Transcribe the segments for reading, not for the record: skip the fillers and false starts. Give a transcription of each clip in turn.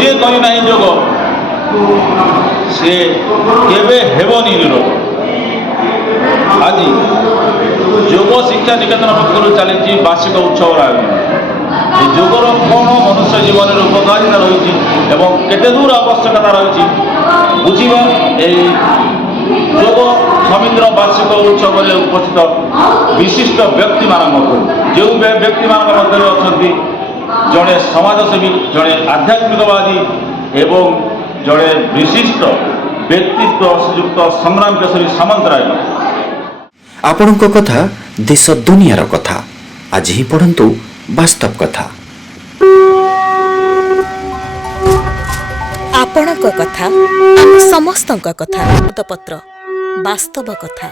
जे करी नहीं जोग से केबे हेबनी निरोग। आज जोग शिक्षा निकेतन पक्ष चली वार्षिक उत्सव आयोजन। जोगर कौन मनुष्य जीवन में उपकारिता रही केते दूर आवश्यकता रही बुझा जोग समितिर वार्षिक उत्सव में उपस्थित विशिष्ट व्यक्ति मान जो व्यक्ति मान मध्य अच्छा जड़े समाजसेवी जड़े आध्यात्मिकवादी एवं जड़े विशिष्ट व्यक्तित्व श्रीयुक्त संग्राम केशरी सामंतराय आपण कथा देश दुनियार कथा आज ही पढ़ंतु वास्तव कथा। आपणक कथा आम समस्तक कथा पत्र वास्तव कथा।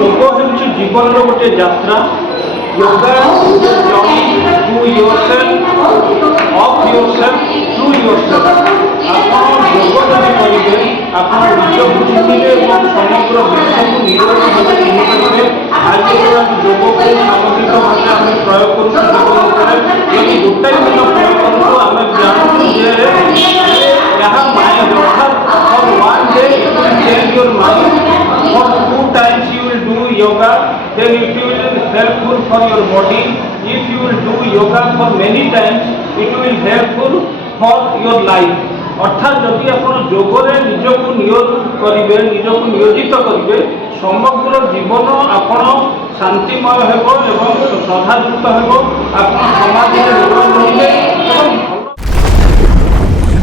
योग होउछि जीवन रो गोटे यात्रा। Yoga is a journey to yourself of yourself through yourself. आपण योग जदि करिवे आपण निज बुझिबे और समग्र विश्व को निरोग भाव चिन्ह करिवे। आज जो योग को सामूहिक भाव आम प्रयोग करूँ यदि गोटे दिन प्रयोग करूँ आम जानू यहाँ माइंड अर्थात one day change your mind for 2 times you will do yoga, then it will helpful for your body. If you will do yoga for many times, it will helpful for your life. अर्थात जदि आपण जोगरे निजको नियोग करिवे निजको नियोजित करिवे समग्र जीवन आपण शांतिमय हेबो एवं श्रद्धायुक्त हेबो आपण समाज रे निरोग रहिबे।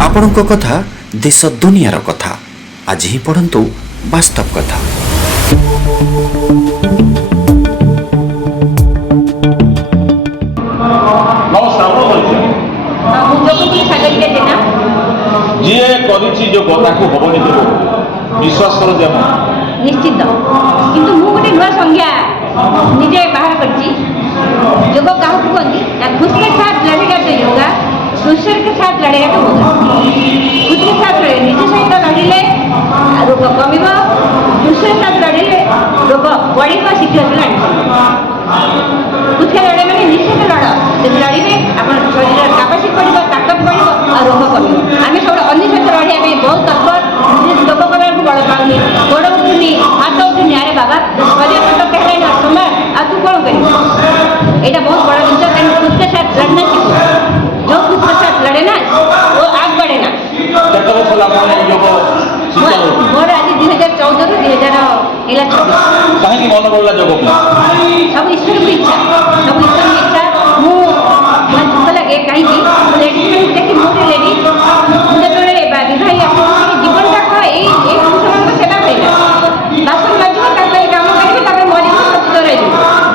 आपणक कथा देश दुनियार कथा आज ही पढ़ंतु वास्तव कथा। जी करी जो ताकू हबनी देव विश्वास कर निश्चित किंतु मु गोटे नुआ संज्ञा निजे बाहर करछि। योग क्या कहती खुद के साथ लड़ेगा तो योगा दूसरे के साथ लड़ेगा तो होगा। खुद के साथ लड़े निज सहित लड़िले रोग कम दूसरे साथ लड़िले रोग बढ़ शीघ्र लड़ी खुद के लड़े मैंने निश्चित लड़ जब लड़े आप शरीर कैपेसिटी बढ़ ताकत बढ़ और रोग कम आम सब अन्य सहित लड़ाई बहुत तत्पर लोक कला बड़ पाऊनी गोड़ उठुनी हाथ उठुनी अरे बाबा शरीर तो कहले समय आ तू कौन कर यहाँ बहुत बड़ा जिन कहीं खुद के साथ लड़ना सीखो। जो खुद के साथ लड़े ना वो आग बढ़े ना। मोर आज 2014 ରୁ 2026 कहीं मन पड़ा जोग सब ईश्वर की इच्छा सब ईश्वर की इच्छा मु दुख लगे कहीं लेडीज देखी मुझे लेडीज मुझे विवाह जीवनटा कह ये पुरुष सेवा करेगा बासन बाजू काम करेंगे मरी सचित रही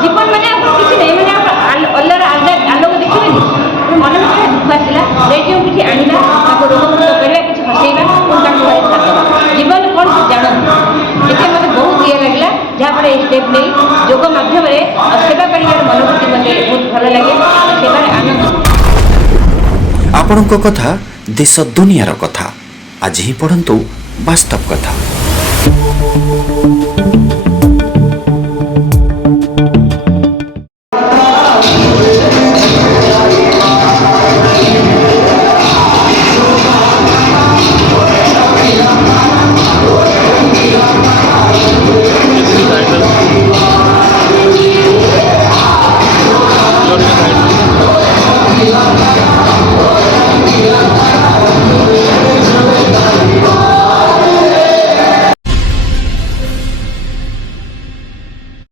जीवन मैंने किसी नहीं मैंने अल्लाह आलोक देखिए मन में दुख आसला रेडियो किसी आना रोगमुक्त करवा किसी हसैबा जीवन कौन से जानते ये मत बहुत ये लगे जहाँपर स्टेप नहीं योग मध्यम सेवा कर मनोवृत्ति मत बहुत भल लगे सेवार आनंद। आपणक कथा देश दुनियार कथा आज ही पढ़ंतु वास्तव कथा।